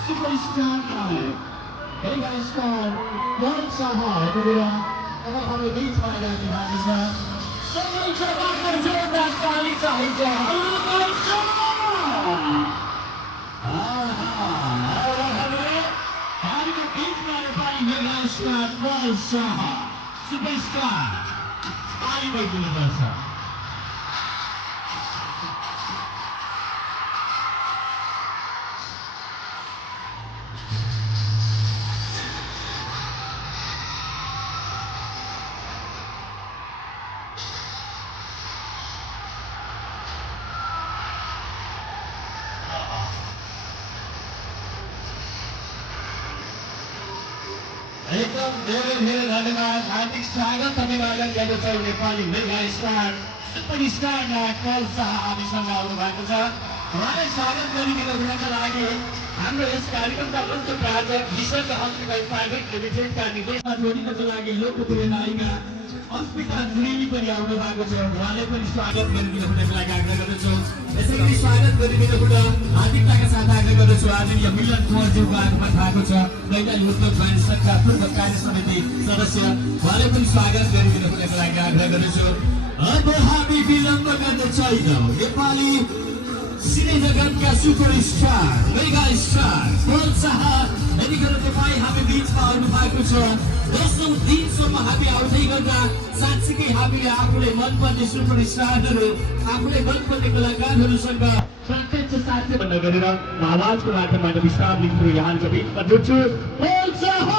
Superstar time. Hey guys, one Saha, अब हामी बिचमा जाने भएको छ सबैले चोटमा जोरदार ताली चाहिन्छ हामीको बिचमा नेपाली महिला स्टार पल शाह सुपरस्टार ताली बजाउनुपर्छ एकदम धेरै धेरै धन्यवाद हार्दिक स्वागत अभिवादन गर्दछौँ नेपाली महिला स्टार सुपरस्टार पल शाह हामीसँग आउनु भएको छ उहाँलाई स्वागत गरिदिनु हुनका लागि हाम्रो यस कार्यक्रमका मुख्य प्रायोजक विश्वका हस्पिटल प्राइभेट लिमिटेडका निर्देशक जोडिनको लागि लोकप्रिय नायिका अस्मिता जुरेली पनि आउनु भएको छ उहाँले पनि स्वागत गरिदिनु हुनको लागि आग्रह गर्दछौँ यसैगरी स्वागत गरिदिनु हुन हार्दिकताका साथ आग्रह गर्दछु आदरणीय मिलन कुँवरज्यूको आगमन भएको छ दैनिक उत्तर बैंक शाखा पूर्व कार्य समिति सदस्य उहाँले पनि स्वागत गरिदिनु हुनको लागि आग्रह गर्दछु अब हामी विलम्ब गर्न छैनौँ नेपाली सिने जगतका सुपरस्टार मेगा स्टार पल शाह यतिखेर तपाईँ हामी बिचमा आउनु भएको छ 10औं दिनसम्म हामी आउँदै गर्दा साँच्चीकै हामीले आफूले मनपर्ने सुपरस्टारहरू आफूले मनपर्ने कलाकारहरूसँग प्रत्यक्ष साथी भन्न गरेर आवाजको माध्यमबाट विस्तार लिन्छु यहाँको बिचमा जुट्छु पल शाह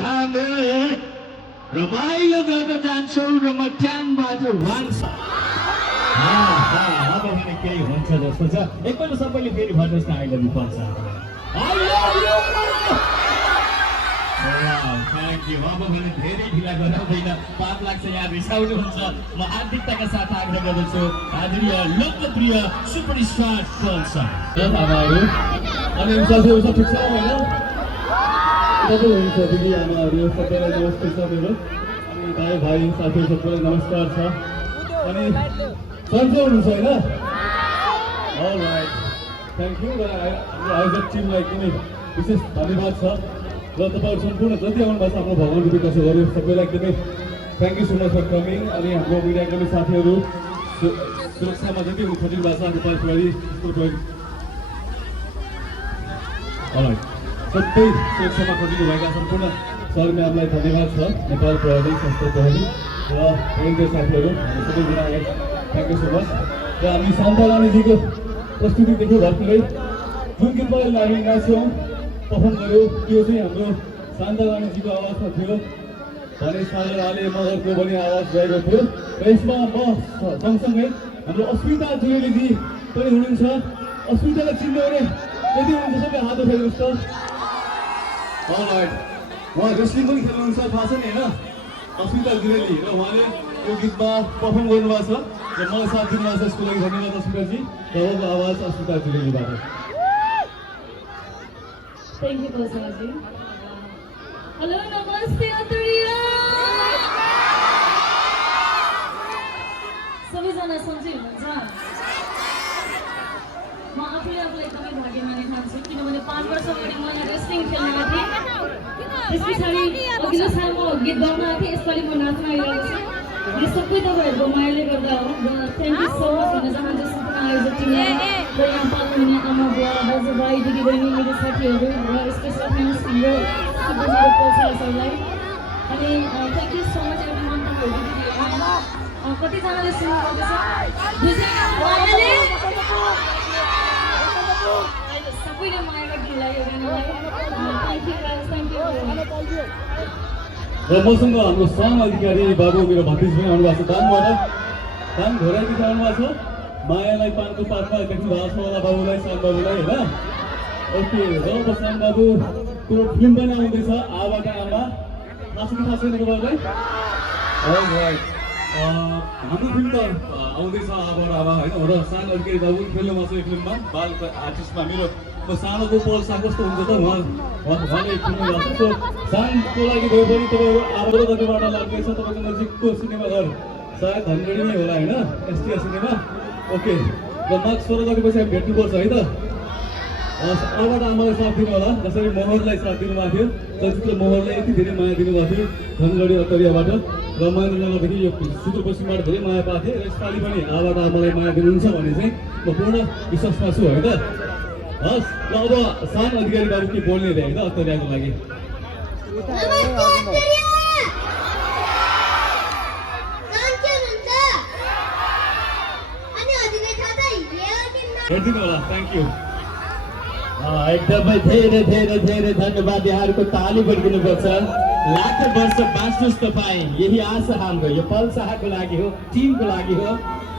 हामी रमाइलो गर्न जान्छौँ र मध्याहबाट भन्छ अब भने केही हुन्छ जस्तो छ एकपल्ट सबैले फेरि भन्नुहोस् न आई लभ यु पर्छ थ्याङ्क यू अब भने धेरै ढिला गराउँदैन पाप लाग्छ यहाँ रिसाउनुहुन्छ म हार्दिकताका साथ आग्रह गर्दछु आदरणीय लोकप्रिय सुपरस्टार पल शाह अनि सब ठिक छ होइन तपाईँ हुनुहुन्छ दिदी आमाहरू सबैलाई नमस्ते छ मेरो अनि दाइ भाइ साथीहरू सबैलाई नमस्कार छ अनि सन्चै हुनुहुन्छ होइन अल राइट थ्याङ्क यू र आयोजक टिमलाई एकदमै विशेष धन्यवाद छ र तपाईँहरू सम्पूर्ण जति आउनुभएको छ आफ्नो भगवान्को विकास गर्यो सबैलाई एकदमै thank you so much for coming अनि हाम्रो मिडियाकर्मी साथीहरू सुरक्षामा जति खोजिनु भएको छ तपाईँ अलराइट सबै सुरक्षामा खोजिनुभएका सम्पूर्ण सहकर्मीहरूलाई धन्यवाद छ नेपाल प्रहरी संस्था प्रहरी र भोलिन्टियर साथीहरू हामी सबैजनालाई थ्याङ्क यू सो मच र हामी शान्ता रानीजीको प्रस्तुति देख्यो भर्खरै जुन गीत मैले हामी नाच्यौँ पर्फर्म गऱ्यो त्यो चाहिँ हाम्रो शान्ता रानीजीको आवाजमा थियो भने सागरले मगरको पनि आवाज गएको थियो र यसमा म सँगसँगै हाम्रो अस्मिता जुरेलीजी पनि हुनुहुन्छ अस्मितालाई चिन्नुहुने यदि हुनुहुन्छ सबै हात उठाइदिनुहोस् त उहाँ रेस्लिङ पनि खेल्नुहुन्छ थाहा छ नि होइन अस्मिता जुरेली र उहाँले यो गीतमा पर्फर्म गर्नुभएको छ र मलाई साथ दिनुभएको छ यसको लागि धन्यवाद अस्मिताजी र उहाँको आवाज अस्मिता जुरेलीबाट थ्याङ्क यू कौशलजी हेलो नमस्ते अतुरिया सबैजना सन्चै हुनुहुन्छ म आफूले एकदमै भाग्यमानी ठान्छु किनभने 5 वर्ष अगाडि म यहाँ रेस्लिङ खेल्न थिएँ त्यस पछाडि अघिल्लो साल म गीत गाउन आएको थिएँ यसपालि म नाच्न आइरहेको छु यो सबै तपाईँहरूको मायाले गर्दा हो थ्याङ्क यू सो मच भन्न चाहन्छु सम्पूर्ण आयोजक टिमलाई र यहाँ पाल्नुहुने आमा बुवा दाजुभाइ दिदीबहिनी मेरो साथीहरू र स्पेसल थ्याङ्क्स हाम्रो सुपरस्टार पल शाह सरलाई अनि थ्याङ्क यू सो मच एउटा मनपर्ने दिदीहरू कतिजनाले सुन्नुहुँदैछ सबैले माया गरिदिनुलाई र मसँग हाम्रो श्रम अधिकारी बाबु मेरो भतिज पनि आउनुभएको छ दाङबाट दाङ घोराइदेखि आउनुभएको छ मायालाई पानको पातमा देख्नु भएको छ होला बाबुलाई, सान बाबुलाई होइन। ओके, र सान बाबुको फिल्म पनि आउँदैछ आबाट आमा, थाहा छ कि थाहा छैन तपाईँलाई? हाम्रो फिल्म त आउँदैछ आबाट आमा होइन, र सान अधिकारी बाबु खेल्नुमा छ यो फिल्ममा, बाल आर्टिस्टमा। मेरो सानोको पल सा कस्तो हुन्छ त उहाँले खेल्नु भएको छ। सो सानको लागि भए पनि तपाईँहरू आबाट कतिबाट लाग्दैछ तपाईँको नजिकको सिनेमा घर सायद धनगढी नै होला होइन, एसटिआर सिनेमा। ओके, र मार्च 16 गतेपछि हामी भेट्नुपर्छ है त। आबाट आमालाई साथ दिनु होला, जसरी मोहरलाई साथ दिनुभएको थियो, चलचित्र मोहरलाई यति धेरै माया दिनुभएको थियो धनगढी अत्तरियाबाट, र महेन्द्रनगरदेखि यो सुदूरपश्चिमबाट धेरै माया पाएको थिएँ। र यसपालि पनि आबाट आमालाई माया दिनुहुन्छ भने चाहिँ म पूर्ण विश्वासमा छु है त। हस्, ल अब सान अधिकारी बाबु के बोल्ने रे होइन अत्तरियाको लागि। हेरिदिनु होला, थ्याङ्क यू। एकदमै धेरै धेरै धेरै धन्यवाद। यहाँहरूको ताली बढिदिनुपर्छ। लाखौँ वर्ष बाँच्नुहोस् तपाईँ, यही आशा हाम्रो। यो पल शाहको लागि हो, टिमको लागि हो।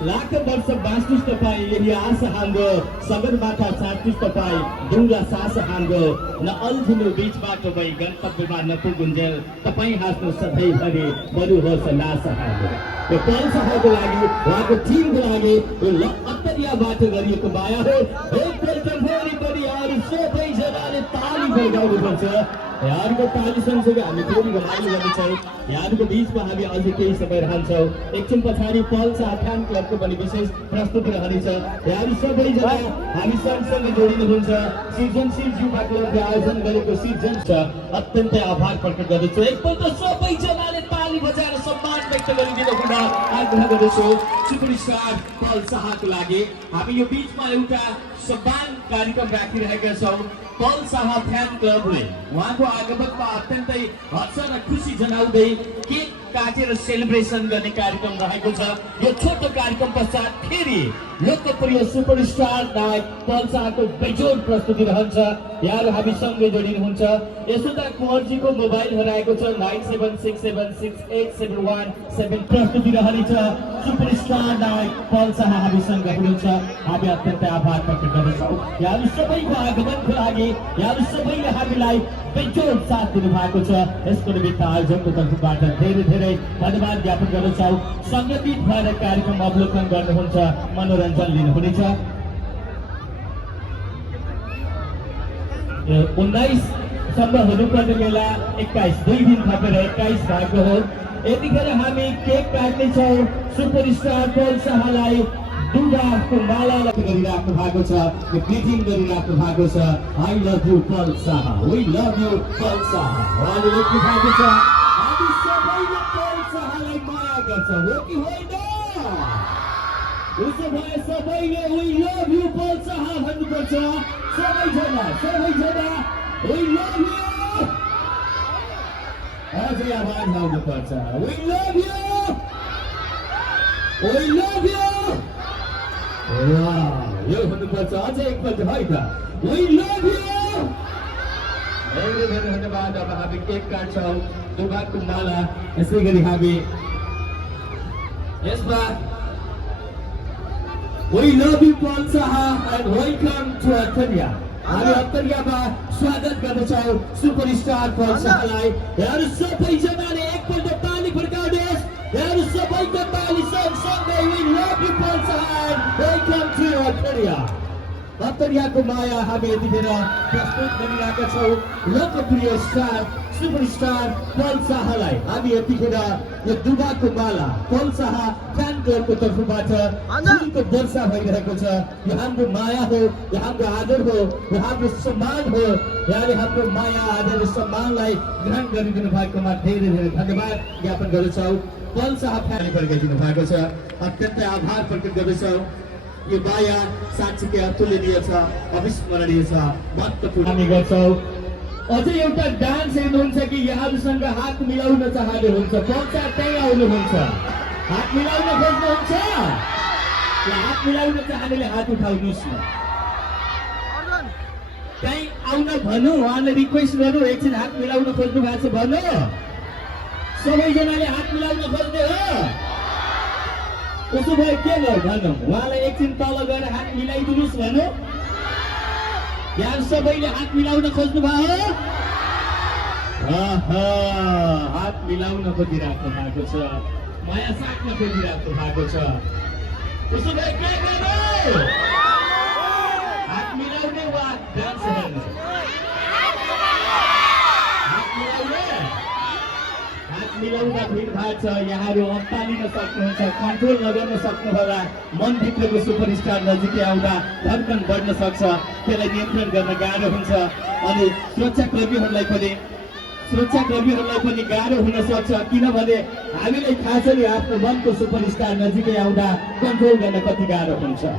लाखौँ वर्ष बाँच्नुहोस् तपाईँ, यही आशा हाम्रो। सगरमाथा साट्नुहोस् तपाईँ, ढुङ्गा सास हाम्रो। न अल्झिनु बिचबाट भई गन्तव्यमा नपुगुन्जेल तपाईँ हाँस्नु सधैँभरि, बरु होस् नाश हाम्रो। यो पल शाहको लागि, उहाँको टिमको लागि, यो अत्तरियाबाट गरिएको माया हो। एकपल्ट फेरि पनि अरू सबैजनाले ताली बजाउनुपर्छ। यहाँहरूको ताली सँगसँगै हामी फेरि रमाइलो गर्नेछौँ। यहाँहरूको बिचमा हामी अझै केही समय रहन्छौँ। एकछिन पछाडि पल शाह फ्यान क्लबको पनि विशेष प्रस्तुति रहनेछ। यहाँहरू सबैजना हामी सँगसँगै जोडिनुहुन्छ। सृजनशील युवा क्लबले आयोजन गरेको सृजन छ, अत्यन्तै आभार प्रकट गर्दछु। एकपल्ट सबैजनाले ताली बजाएर सम्मान व्यक्त गरिदिनु हुन आग्रह गर्दछु सुपरस्टार पल शाहको लागि। हामी यो बिचमा एउटा सम्मान कार्यक्रम राखिरहेका छौँ। पल शाह फ्यान क्लबले उहाँको आगमनमा अत्यन्तै हर्ष र खुसी जनाउँदै केक काटेर सेलिब्रेसन गर्ने कार्यक्रम रहेको छ। यो छोटो कार्यक्रम पश्चात फेरि लोकप्रिय सुपरस्टार नायक पल शाहको बेजोड प्रस्तुति रहन्छ। यहाँहरू हामी सँगै जोडिनुहुन्छ। यशोदा कुँवरजीको मोबाइल हराएको छ, 9767687177 प्रस्तुति रहनेछ। सुपरस्टार नायक पल शाह हामीसँग हुनुहुन्छ। हामी अत्यन्तै आभार प्रकट गर्दछौँ यहाँहरू सबैको आगमनको लागि। यहाँहरू सबैले हामीलाई बेजोड साथ दिनुभएको छ। यसको निमित्त आयोजकको तर्फबाट धेरै धेरै धन्यवाद ज्ञापन गर्दछौँ। सङ्गठित भएर कार्यक्रम अवलोकन गर्नुहुन्छ, मनोरञ्जन लिनुहुनेछ। 19सम्म हुनुपर्ने बेला 21, 2 दिन थपेर 21 भएको हो। यतिखेर हामी केक काट्नेछौँ। सुपरस्टार पल शाहलाई दुर्गाको माला गरिराख्नु भएको छ, ग्रिटिङ गरिराख्नु भएको छ। आई लभ यु पल शाह, वी लभ यु पल शाह उहाँले लेख्नु भएको छ। हामी सबैले पल शाहलाई माया गर्छौँ, हो कि होइन? उसो भए सबैले वी लभ यु पल शाह भन्नुपर्छ। सबैजना वी लभ यु। अझै आवाज आउनुपर्छ, we love you, we love you. यो हुनुपर्छ अझै एकपल्ट है त, वी लभ यु। धेरै धेरै धन्यवाद। अब हामी केक काट्छौँ, दुर्गाको माला यसै गरी हामी यसमा वी लभ यु पल Shah and welcome to Attariya. हामी अत्तरियामा स्वागत गर्दछौँ सुपरस्टार पल शाहलाई। यहाँहरू सबैजनाले एकपल्ट ताली फर्काउनुहोस्। यहाँहरू सबैको ताली सँगसँगै वी लभ यु पल Shah and welcome to Attariya. अत्तरियाको माया हामी यतिखेर प्रस्तुत गरिरहेका छौँ। लोकप्रिय स्टार सुपरस्टार पल शाहलाई हामी यतिखेर यो दुर्गाको माला पल शाह फ्यान क्लबको तर्फबाट फुलको वर्षा भइरहेको छ। यो हाम्रो माया हो, यो हाम्रो आदर हो, यो हाम्रो सम्मान हो। यहाँले हाम्रो माया आदर र सम्मानलाई ग्रहण गरिदिनु भएकोमा धेरै धेरै धन्यवाद ज्ञापन गर्दछौँ। पल शाह फ्यान फर्काइदिनु भएको छ, अत्यन्तै आभार प्रकट गर्दछौँ। यो माया साँच्चीकै अतुलनीय छ, अविस्मरणीय छ, महत्त्वपूर्ण हामी गर्छौँ। अझै एउटा डान्स हेर्नुहुन्छ कि यहाँहरूसँग हात मिलाउन चाहने हुन्छ? पल्सा त्यही आउनुहुन्छ, हात मिलाउन खोज्नुहुन्छ? हात मिलाउन चाहनेले हात उठाउनुहोस् न, त्यही आउन भन्नु, उहाँले रिक्वेस्ट गर्नु। एकछिन हात मिलाउन खोज्नु भएको छ भन्नु। सबैजनाले हात मिलाउन खोज्ने हो? उसो भए के गर्नु भन्नु उहाँलाई एकछिन तल गएर हात मिलाइदिनुहोस् भन्नु यहाँ सबैले हात मिलाउन खोज्नु भयो हात मिलाउन खोजिराख्नु भएको छ माया साट्न खोजिराख्नु भएको छ उसो भए के गर्नु हात मिलाउने वा डान्स गर्ने हात मिलाउँदा भिडभाड छ यहाँहरू अत्तालिन सक्नुहुन्छ कन्ट्रोल नगर्न सक्नुभयो मनभित्रको सुपरस्टार नजिकै आउँदा धड्कन बढ्न सक्छ त्यसलाई नियन्त्रण गर्न गाह्रो हुन्छ अनि सुरक्षाकर्मीहरूलाई पनि गाह्रो हुन सक्छ किनभने हामीलाई थाहा छ नि आफ्नो मनको सुपरस्टार नजिकै आउँदा कन्ट्रोल गर्न कति गाह्रो हुन्छ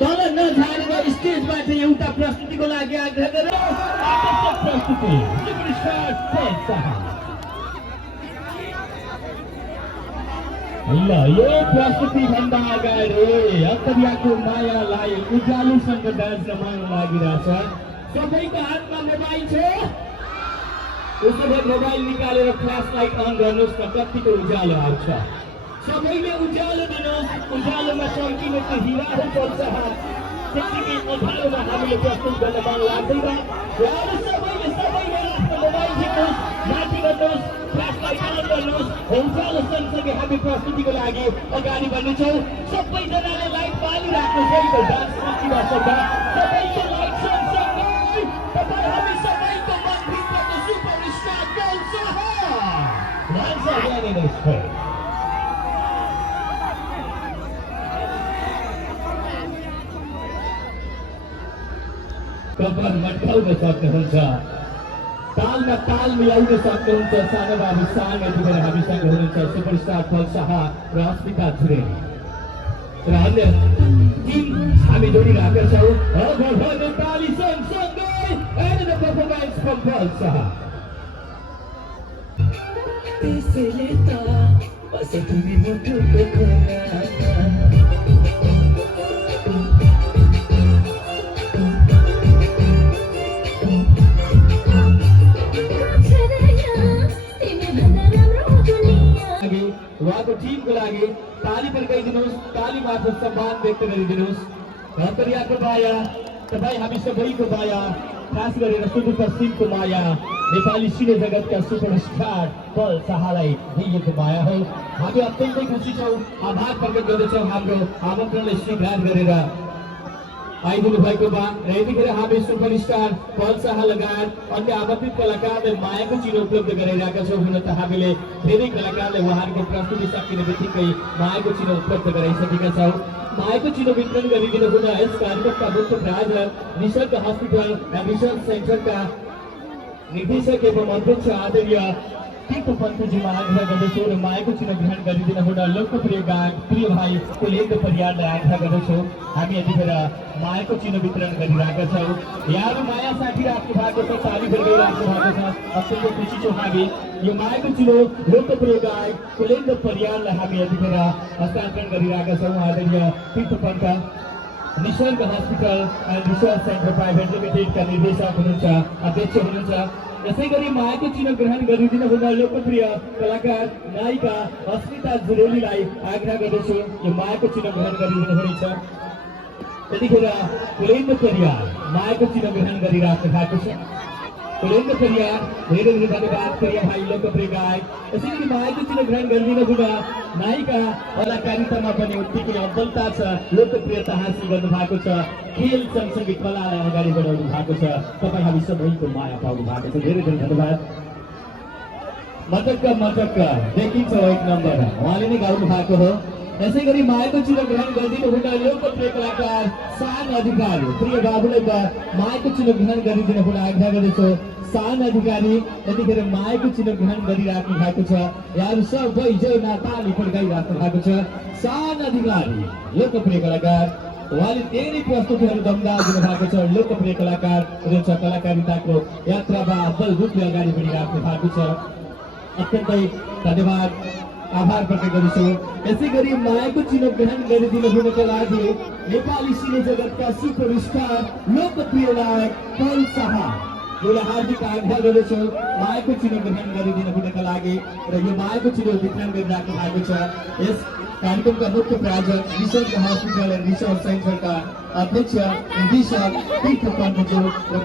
तल नझारेर स्टेजबाट एउटा प्रस्तुतिको लागि आग्रह गरौँ प्रस्तुति सुपरस्टार पल शाह ल यो प्रस्तुति भन्दा अगाडि अन्तर्याको मायालाई उज्यालोसँग डान्स रमाउन लागिरहेछ सबैको हातमा मोबाइल छ उसो भए मोबाइल निकालेर फ्ल्यास लाइट अन गर्नुहोस् न कतिको उज्यालो आउँछ सबैले उज्यालो दिनुहोस् उज्यालोमा चम्किने त्यो हिराहरू पर्छ त्यतिकै उज्यालोमा हामीले प्रस्तुत गर्न मन लाग्दैन सबैले आफ्नो मोबाइल झिक्नुहोस् माथि गर्नुहोस् फ्ल्यास लाइट अन गर्नुहोस् उज्यालो सँगसँगै हामी प्रस्तुतिको लागि अगाडि बढ्नेछौँ सबैजनाले लाइट बालिराख्नुहोस् है त्यो डान्स सकिरहेछ सबैको लाइट सँगसँगै तपाईँ हामी सबैको मनभित्रको सुपरस्टार पल Shah once again in his face. कपाल मटकाउन सक्नुहुन्छ तालमा ताल मिलाउन सक्नुहुन्छ सानो बाबु सानो यति बेला हामीसँग हुनुहुन्छ सुपरस्टार पल शाह र अस्मिता छुरेली र अन्य टिम हामी जोडिरहेका छौँ ताली सँगसँगै and the performance from पल शाह त्यसैले त बस तिमी मुटुको कोनामा उहाँको टिमको लागि ताली पड्काइदिनुहोस् ताली मार्फत सम्मान व्यक्त गरिदिनुहोस् अन्तर्याको माया तपाईँ हामी सबैको माया खास गरेर सुदूरपश्चिमको माया नेपाली सिने जगतका सुपरस्टार पल शाहलाई दिएको माया हो हामी अत्यन्तै खुसी छौँ आभार प्रकट गर्दछौँ हाम्रो आमन्त्रणलाई स्वीकार गरेर आइदिनु भएकोमा र यतिखेर हामी सुपरस्टार पल शाह लगायत अन्य आमन्त्रित कलाकारलाई मायाको चिनो उपलब्ध गराइरहेका छौँ हुन त हामीले धेरै कलाकारलाई उहाँहरूको प्रस्तुति सकिने बित्तिकै मायाको चिनो उपलब्ध गराइसकेका छौँ मायाको चिनो वितरण गरिदिनु हुन यस कार्यक्रमका मुख्य प्रायोजक निशर्क हस्पिटल एन्ड रिसर्च सेन्टरका निर्देशक एवं अध्यक्ष आदरणीय तीर्थ पन्तजीमा आग्रह गर्दछु र मायाको चिनो ग्रहण गरिदिनु हुन लोकप्रिय गायक प्रिय भाइ कुलेन्द्र परियारलाई आग्रह गर्दछु हामी यतिखेर मायाको चिनो वितरण गरिरहेका छौँ यहाँहरू माया साथी राख्नु भएको छ ताली बजाइराख्नु भएको छ अत्यन्तै खुसी छौँ हामी यो मायाको चिनो लोकप्रिय गायक कुलेन्द्र परियारलाई हामी यतिखेर हस्तान्तरण गरिरहेका छौँ आदरणीय Tirtha Pant Nishark hospital and research centre private लिमिटेडका निर्देशक हुनुहुन्छ अध्यक्ष हुनुहुन्छ यसै गरी मायाको चिनो ग्रहण गरिदिनु हुन लोकप्रिय कलाकार नायिका अस्मिता जुरेलीलाई आग्रह गर्दछु यो मायाको चिनो ग्रहण गरिदिनु हुनेछ यतिखेर कुलेन्द्र परियार मायाको चिनो ग्रहण गरिराख्नु भएको छ कुलेन्द्र परियार धेरै धेरै धन्यवाद प्रिय भाइ लोकप्रिय गायक यसै गरी मायाको चिनो ग्रहण गरिदिनु हुन नायिका कलाकारितामा पनि उत्तिकै अब्बलता छ लोकप्रियता हासिल गर्नु भएको छ खेल सँगसँगै कलालाई अगाडि बढाउनु भएको छ तपाईँ हामी सबैको माया पाउनु भएको छ धेरै धेरै धन्यवाद मटक्क देखिन्छ एक नम्बर उहाँले नै गाउनु भएको हो यसै गरी मायाको चिनो ग्रहण गरिदिनु हुन लोकप्रिय कलाकार शान अधिकारी प्रिय बाबुलाई मायाको चिनो ग्रहण गरिदिनु हुन आग्रह गर्दछु शान अधिकारी यतिखेर मायाको चिनो ग्रहण गरिराख्नु भएको छ यहाँहरू सबै जौना ताली पड्काइराख्नु भएको छ शान अधिकारी लोकप्रिय कलाकार उहाँले धेरै प्रस्तुतिहरू दमदार दिनुभएको छ लोकप्रिय कलाकार रहेछ कलाकारिताको यात्रामा अब्बल रूपले अगाडि बढिराख्नु भएको छ अत्यन्तै धन्यवाद आभार प्रकट गर्दछु यसै गरी मायाको चिनो ग्रहण गरिदिनु हुनको लागि नेपाली सिने जगतका सुपरस्टार लोकप्रिय नायक पल शाह योलाई हार्दिक आग्रह गर्दछु मायाको चिनो ग्रहण गरिदिनु हुनका लागि र यो मायाको चिनो वितरण गरिराख्नु भएको छ। यस कार्यक्रमका मुख्य प्रायोजक रिसर्च हस्पिटल एन्ड रिसर्च सेन्टरका अध्यक्ष निदेशक तीर्थ पन्थज्यू र